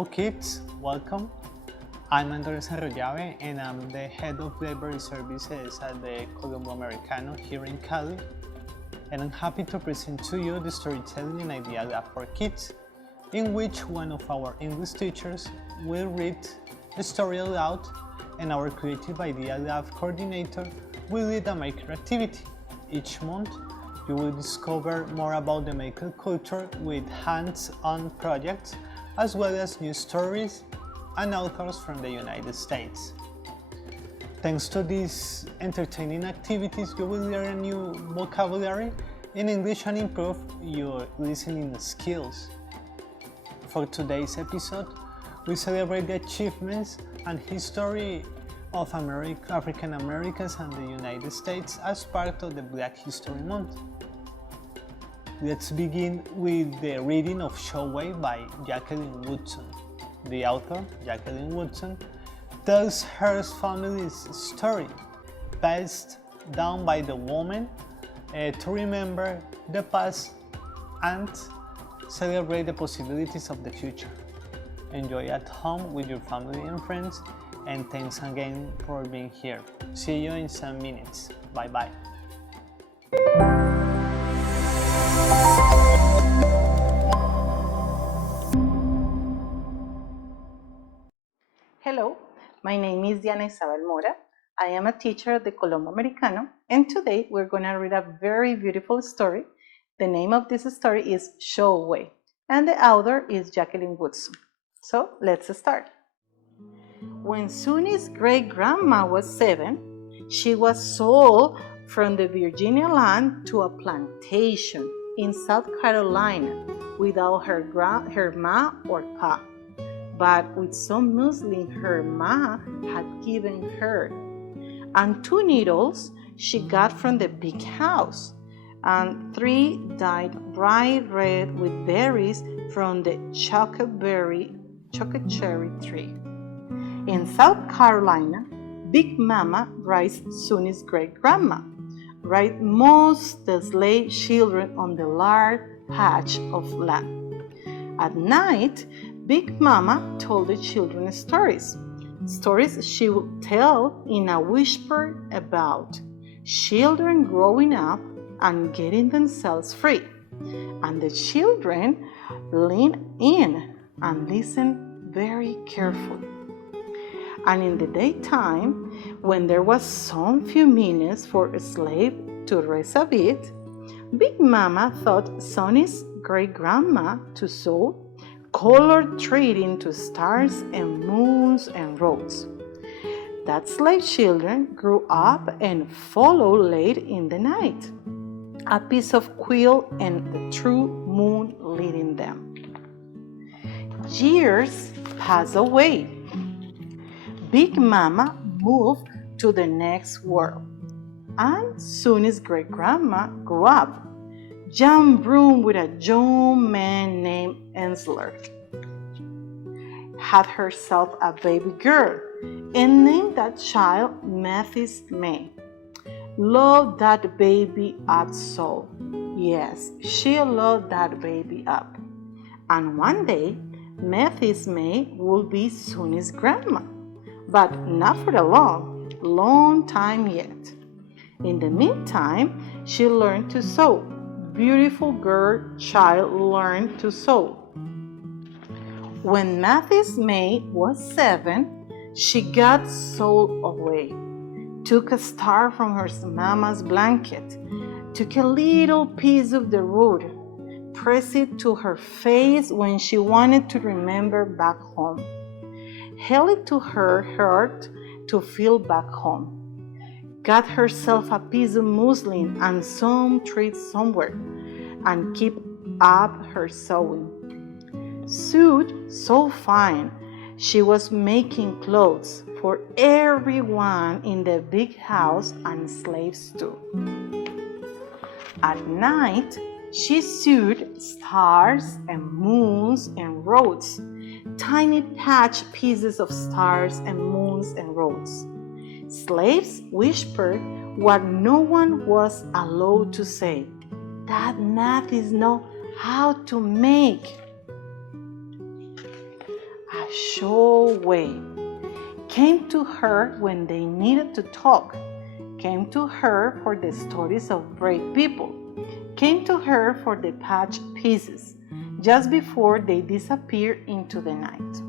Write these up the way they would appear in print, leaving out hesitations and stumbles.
Hello kids, welcome. I'm Andres Arroyave and I'm the head of library services at the Colombo Americano here in Cali. And I'm happy to present to you the storytelling in IdeaLab for kids, in which one of our English teachers will read the story aloud and our creative IdeaLab coordinator will lead a maker activity. Each month, you will discover more about the maker culture with hands-on projects as well as new stories and authors from the United States. Thanks to these entertaining activities, you will learn a new vocabulary in English and improve your listening skills. For today's episode, we celebrate the achievements and history of African Americans and the United States as part of the Black History Month. Let's begin with the reading of Showway by Jacqueline Woodson. The author, Jacqueline Woodson, tells her family's story, passed down by the woman to remember the past and celebrate the possibilities of the future. Enjoy at home with your family and friends, and thanks again for being here. See you in some minutes. Bye bye. Hello, my name is Diana Isabel Mora. I am a teacher at the Colombo Americano, and today we're going to read a very beautiful story. The name of this story is Showway, and the author is Jacqueline Woodson. So let's start. When Soonie's great-grandma was 7, she was sold from the Virginia land to a plantation in South Carolina without her ma or pa, but with some muslin her ma had given her, and 2 needles she got from the big house, and 3 dyed bright red with berries from the chocolate cherry tree. In South Carolina, Big Mama raised Soonie's great-grandma, raised most the slave children on the large patch of land. At night, Big Mama told the children stories she would tell in a whisper about children growing up and getting themselves free. And the children leaned in and listened very carefully. And in the daytime, when there was some few minutes for a slave to rest a bit, Big Mama taught Sonny's great-grandma to sew, colored thread into stars and moons and roads. That slave children grew up and followed late in the night, a piece of quill and the true moon leading them. Years passed away. Big Mama moved to the next world, and Soonie's great-grandma grew up, young broom with a young man named Ensler. Had herself a baby girl and named that child Mathis May. Loved that baby up so. Yes, she loved that baby up. And one day, Mathis May will be Soonie's grandma, but not for a long time yet. In the meantime, she learned to sew. Beautiful girl child learned to sew. When Mathis May was 7, she got sewed away, took a star from her mama's blanket, took a little piece of the root, pressed it to her face when she wanted to remember back home, held it to her heart to feel back home, got herself a piece of muslin and some thread somewhere, and keep up her sewing. Sewed so fine, she was making clothes for everyone in the big house and slaves too. At night, she sewed stars and moons and roads, tiny patch pieces of stars and moons and roads. Slaves whispered what no one was allowed to say, that Mathis knows how to make. show way. Came to her when they needed to talk. Came to her for the stories of brave people. Came to her for the patch pieces, just before they disappeared into the night.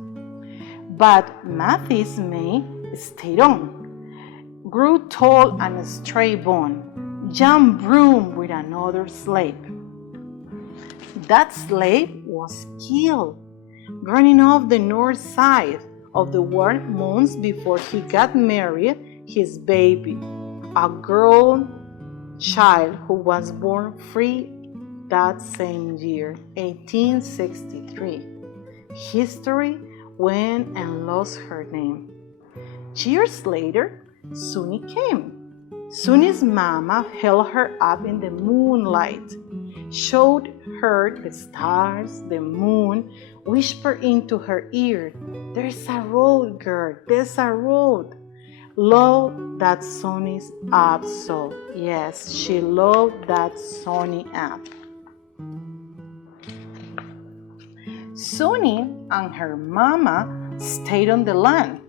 But Matthew's May stayed on, grew tall and straight bone, jumped broom with another slave. That slave was killed, running off the north side of the world months before he got married his baby, a girl child who was born free that same year, 1863. History went and lost her name. Years later, Soonie came. Soonie's mama held her up in the moonlight, showed her the stars, the moon, whispered into her ear, "There's a road, girl, there's a road." Loved that Soonie's up so. Yes, she loved that Soonie up. Soonie and her mama stayed on the land.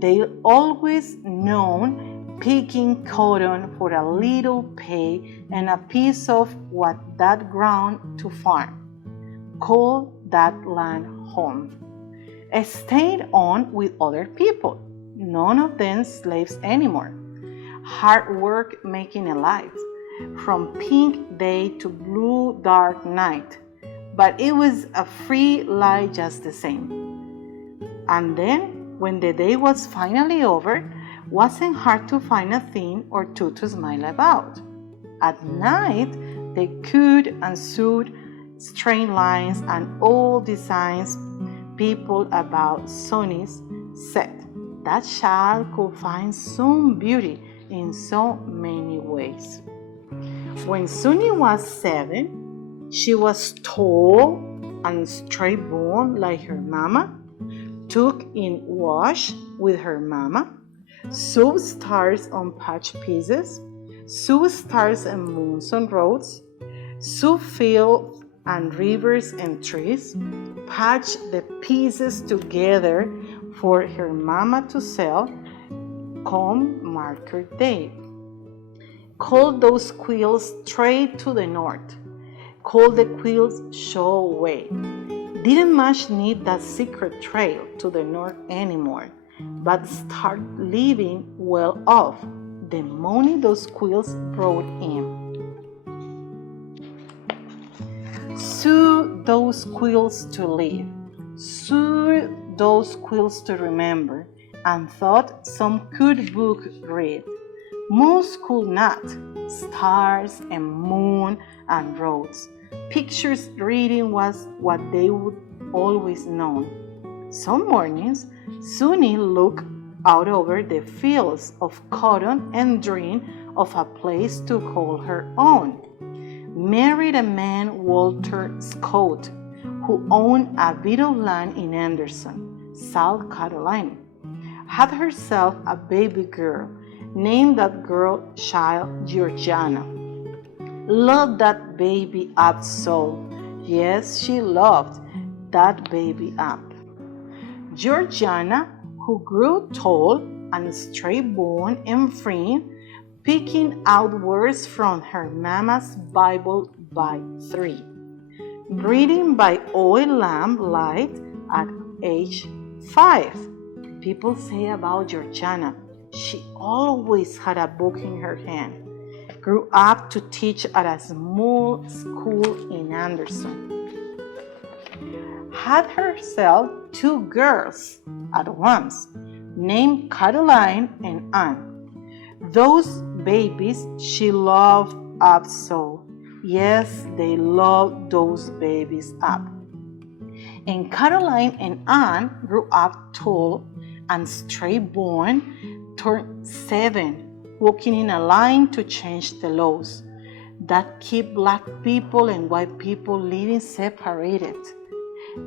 They always known picking cotton for a little pay and a piece of what that ground to farm. Called that land home. Stayed on with other people. None of them slaves anymore. Hard work making a life, from pink day to blue dark night. But it was a free life just the same. And then, when the day was finally over, wasn't hard to find a thing or two to smile about. At night, they could and sewed straight lines and all designs. People about Soonie's said that child could find some beauty in so many ways. When Soonie was 7, she was tall and straight bone like her mama, took in wash with her mama, sew stars on patch pieces, sew stars and moons on roads, sew fields and rivers and trees, patch the pieces together for her mama to sell come market day. Call those quills straight to the north. Call the quills show way. Didn't much need that secret trail to the north anymore, but start living well off the money those quills brought in. Sew those quills to live, sew those quills to remember, and thought some could book read. Most could not. Stars and moon and roads. Pictures reading was what they would always know. Some mornings, Soonie looked out over the fields of cotton and dreamed of a place to call her own. Married a man, Walter Scott, who owned a bit of land in Anderson, South Carolina. Had herself a baby girl, named that girl child Georgiana. Loved that baby up so. Yes, she loved that baby up. Georgiana, who grew tall and straight bone and free, picking out words from her mama's Bible by 3. Reading by oil lamp light at age 5. People say about Georgiana, she always had a book in her hand. Grew up to teach at a small school in Anderson. Had herself 2 girls at once, named Caroline and Anne. Those babies she loved up so. Yes, they loved those babies up. And Caroline and Anne grew up tall and straight born, turned 7, walking in a line to change the laws that keep black people and white people living separated.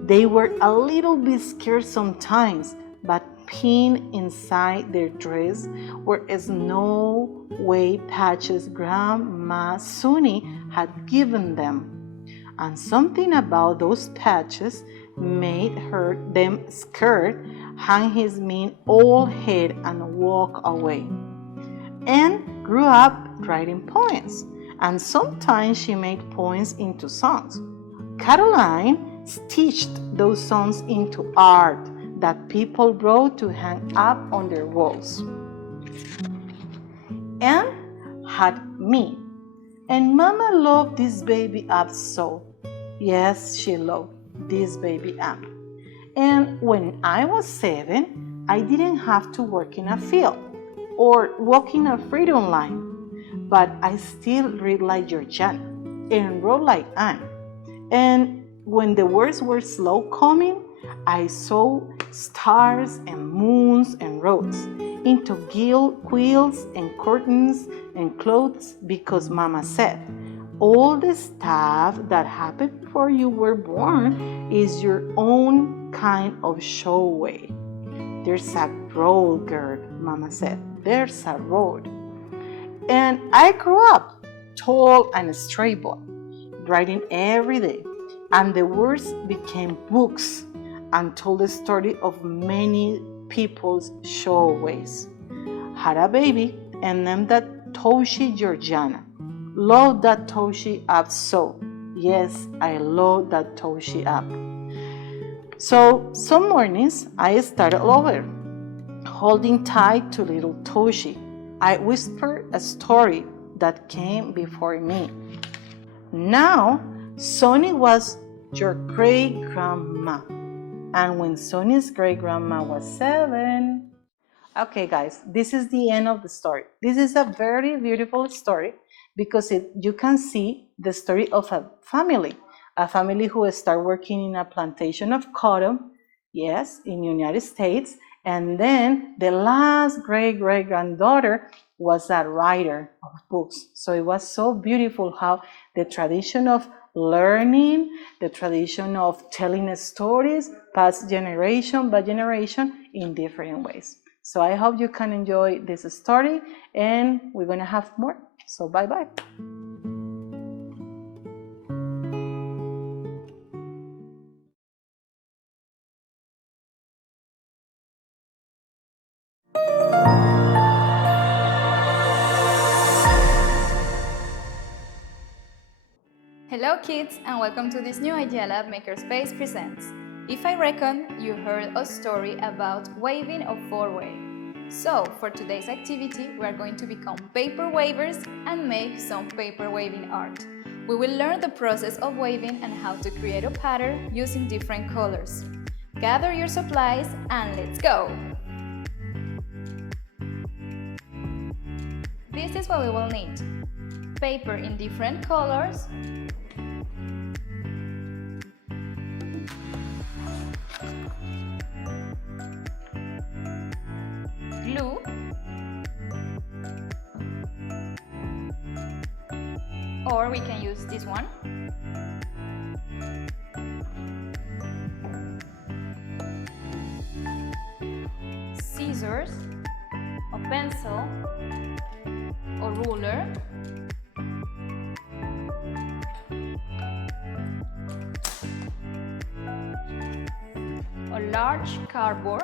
They were a little bit scared sometimes, but pinned inside their dress were snow white patches Grandma Soonie had given them. And something about those patches made them scared, hung his mean old head and walk away. And grew up writing poems, and sometimes she made poems into songs. Caroline stitched those songs into art that people brought to hang up on their walls. And had me. And Mama loved this baby up so. Yes, she loved this baby up. And when I was 7, I didn't have to work in a field or walk in a freedom line, but I still read like Georgiana and wrote like Anne. And when the words were slow coming, I saw stars and moons and roads into quilts and curtains and clothes because Mama said, all the stuff that happened before you were born is your own kind of show way. There's a road, girl, Mama said. There's a road. And I grew up tall and straight boy, writing every day. And the words became books and told the story of many people's show ways. Had a baby and named that Toshi Georgiana. Love that Toshi up so. Yes, I love that Toshi up. So some mornings I started over, holding tight to little Toshi. I whispered a story that came before me. Now, Soonie was your great-grandma. And when Sooni's great-grandma was 7... Okay, guys, this is the end of the story. This is a very beautiful story because you can see the story of a family who started working in a plantation of cotton, yes, in the United States. And then the last great-great-granddaughter was a writer of books. So it was so beautiful how the tradition of learning, the tradition of telling stories passed generation by generation in different ways. So I hope you can enjoy this story, and we're going to have more. So bye-bye. Hello kids, and welcome to this new IdeaLab Makerspace presents. If I reckon you heard a story about waving of 4-way. So for today's activity we are going to become paper wavers and make some paper waving art. We will learn the process of waving and how to create a pattern using different colors. Gather your supplies and let's go! This is what we will need. Paper in different colors, glue, or we can use this one, scissors, a pencil, a ruler, a large cardboard,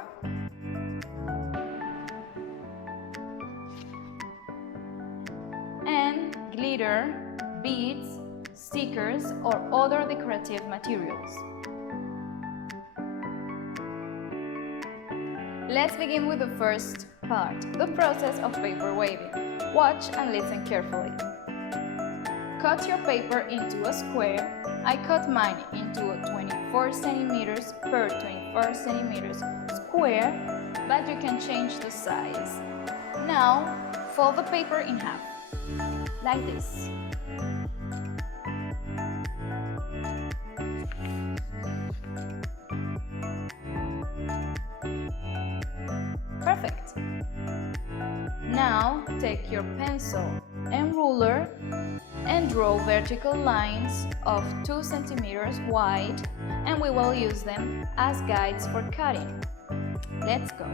and glitter, beads, stickers, or other decorative materials. Let's begin with the first part, the process of paper waving. Watch and listen carefully. Cut your paper into a square. I cut mine into a 24 centimeters per 24 centimeters square, but you can change the size. Now, fold the paper in half, like this. Perfect. Now, take your pencil and ruler and draw vertical lines of 2 centimeters wide, and we will use them as guides for cutting. Let's go.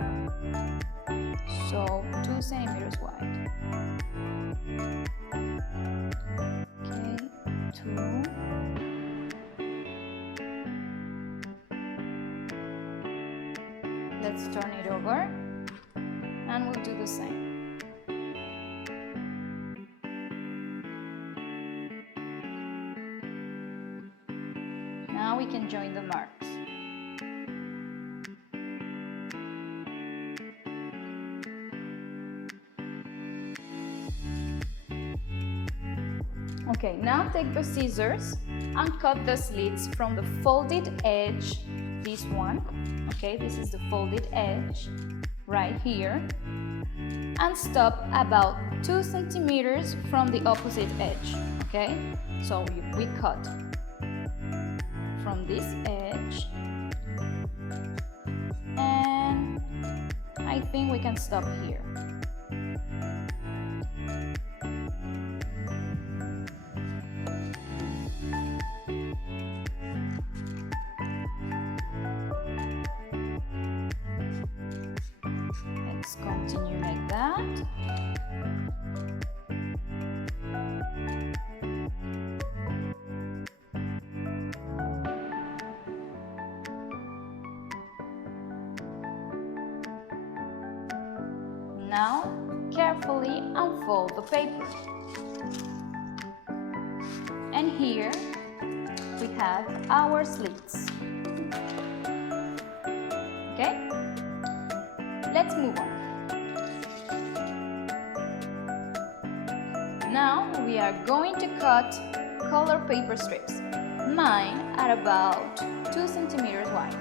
So 2 centimeters wide. Okay, 2. let's turn it over and we'll do the same. Now we can join the marks. Okay, now take the scissors and cut the slits from the folded edge, this one, okay, this is the folded edge, right here, and stop about 2 centimeters from the opposite edge, okay? So we cut from this edge, and I think we can stop here. Let's continue like that. Now, carefully unfold the paper. And here we have our slits. Okay? Let's move on. Now we are going to cut color paper strips. Mine are about 2 centimeters wide.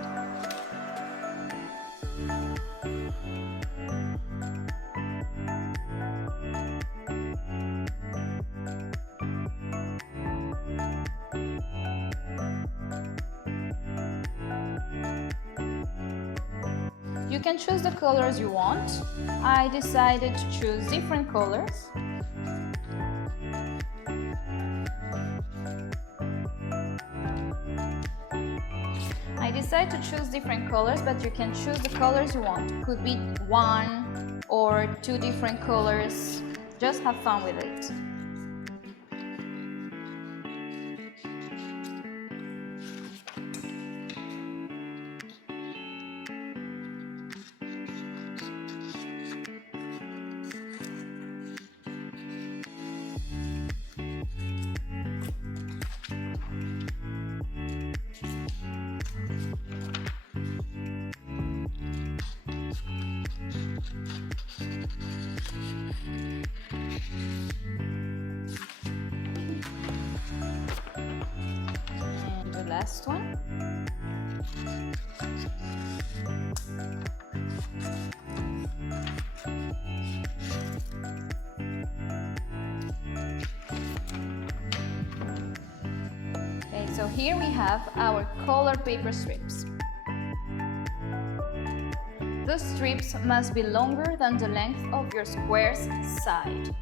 You can choose the colors you want. I decided to choose different colors. But you can choose the colors you want. Could be 1 or 2 different colors. Just have fun with it. Last one. Okay, so here we have our color paper strips. The strips must be longer than the length of your square's side.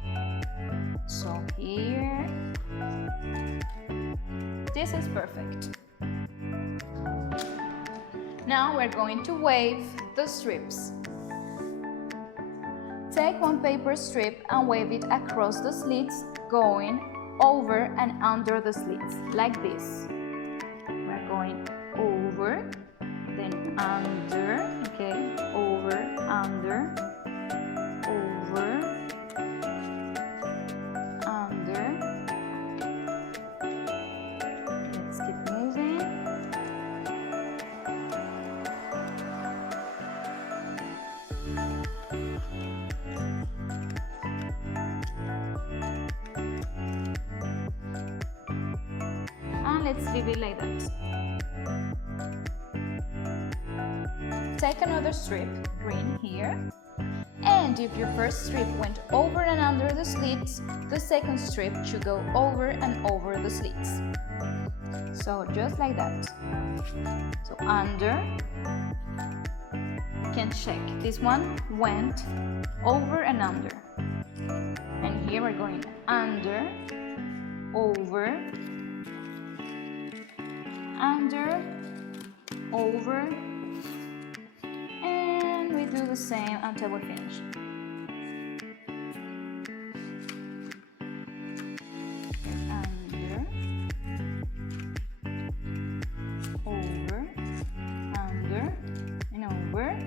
So here, this is perfect. Now we're going to wave the strips. Take one paper strip and wave it across the slits, going over and under the slits, like this. We're going over, then under, okay, over, under, over, under. Let's keep moving. Let's leave it like that. Take another strip, green here, and if your first strip went over and under the slits, the second strip should go over and over the slits. So just like that. So under, you can check. This one went over and under. And here we're going under, over, under, over, and we do the same until we finish. Under, over, under, and over,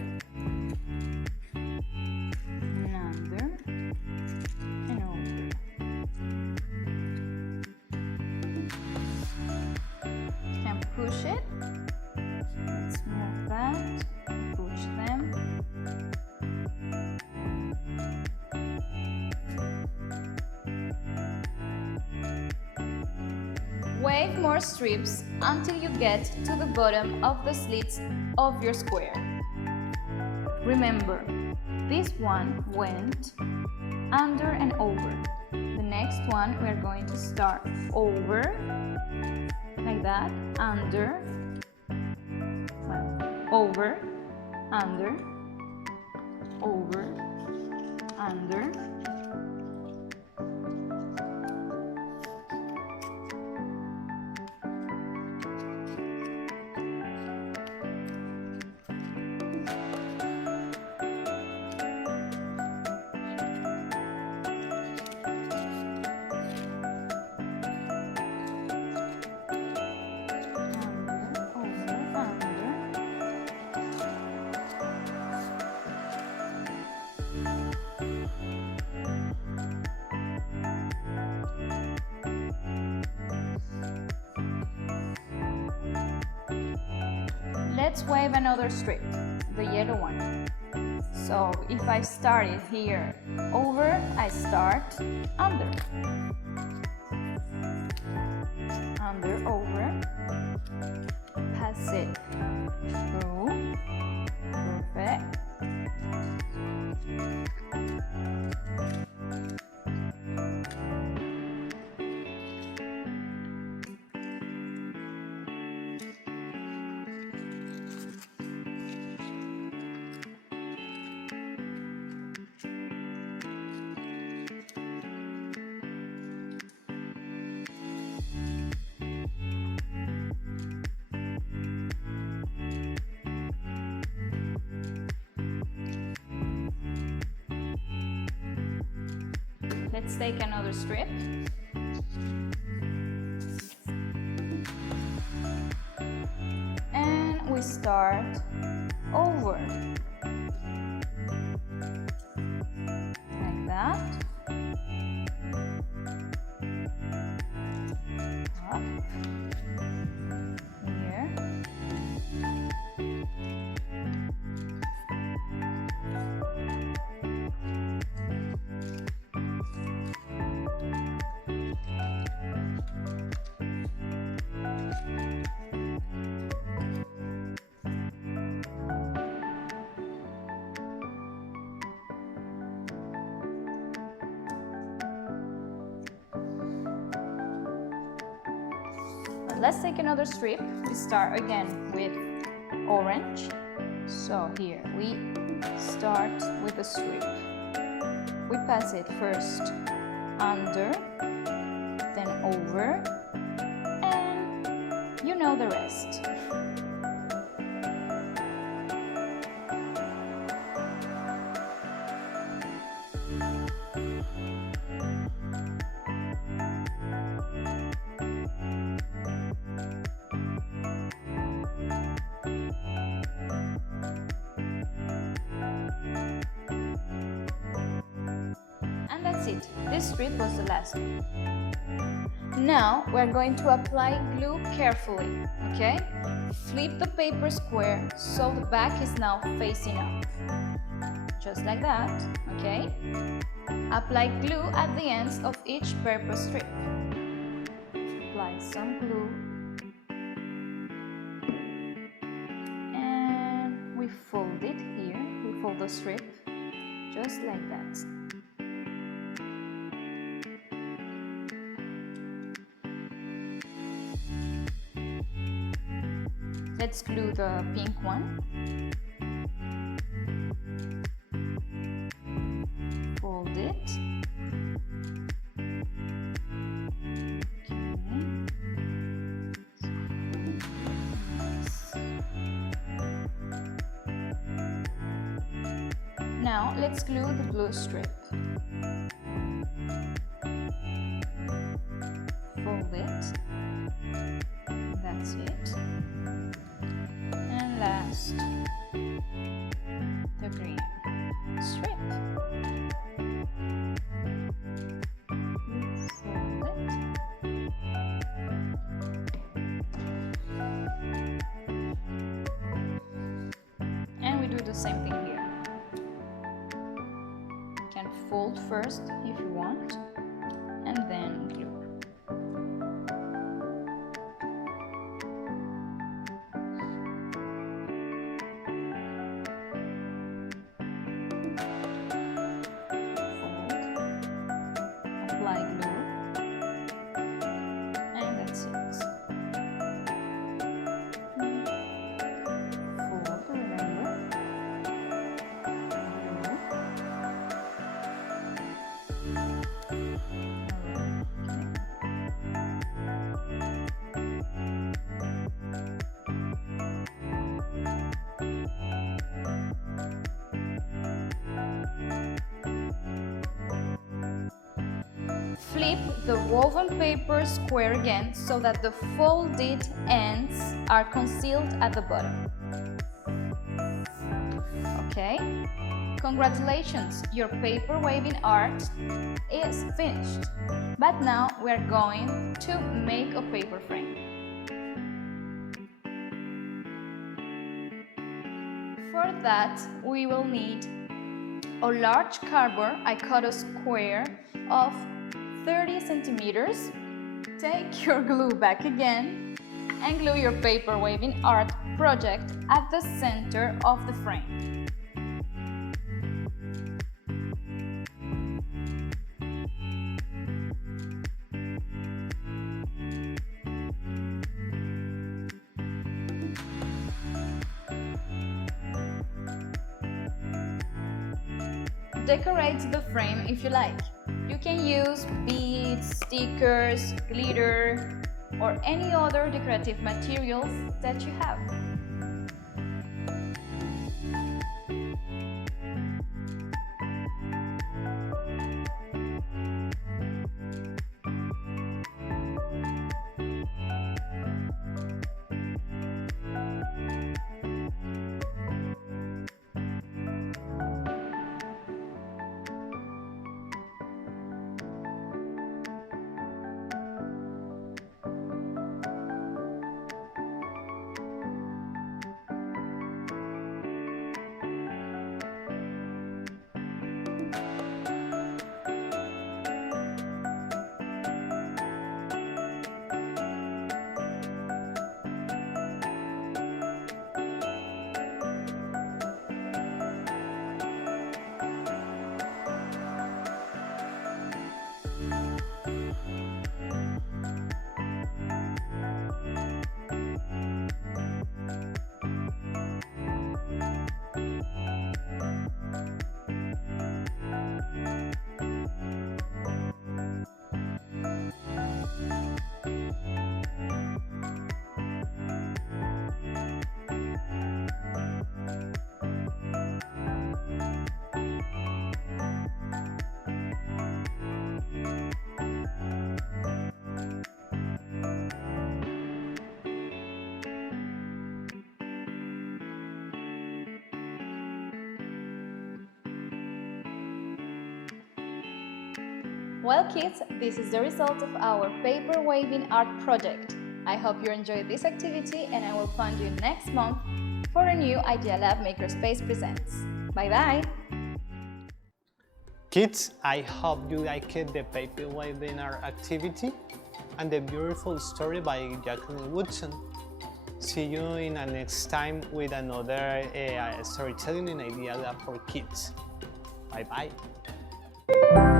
Wave more strips until you get to the bottom of the slits of your square. Remember, this one went under and over. The next one we're going to start over, like that, under, over, under, over, under. Let's wave another strip, the yellow one. So if I started here over, I start under. Under, over. Pass it through. Perfect. Let's take another strip. And we start over. Like that. Up. Here. Let's take another strip. We start again with orange. So here we start with a strip. We pass it first under, then over, and you know the rest. This strip was the last one. Now we're going to apply glue carefully, okay? Flip the paper square so the back is now facing up. Just like that, okay? Apply glue at the ends of each paper strip. Apply some glue. And we fold it here. We fold the strip just like that. Let's glue the pink one. Fold it. Now let's glue the blue strip. Fold it. That's it. And last, the green strip. Fold it. And we do the same thing here. You can fold first if you want, and then glue. Flip the woven paper square again so that the folded ends are concealed at the bottom. Okay, congratulations, your paper waving art is finished. But now we're going to make a paper frame. For that, we will need a large cardboard. I cut a square of 30 centimeters. Take your glue back again and glue your paper waving art project at the center of the frame. Decorate the frame if you like. You can use beads, stickers, glitter, or any other decorative materials that you have. Well kids, this is the result of our paper waving art project. I hope you enjoyed this activity and I will find you next month for a new IdeaLab Makerspace Presents. Bye bye! Kids, I hope you liked the paper waving art activity and the beautiful story by Jacqueline Woodson. See you in the next time with another storytelling in IdeaLab for kids. Bye bye!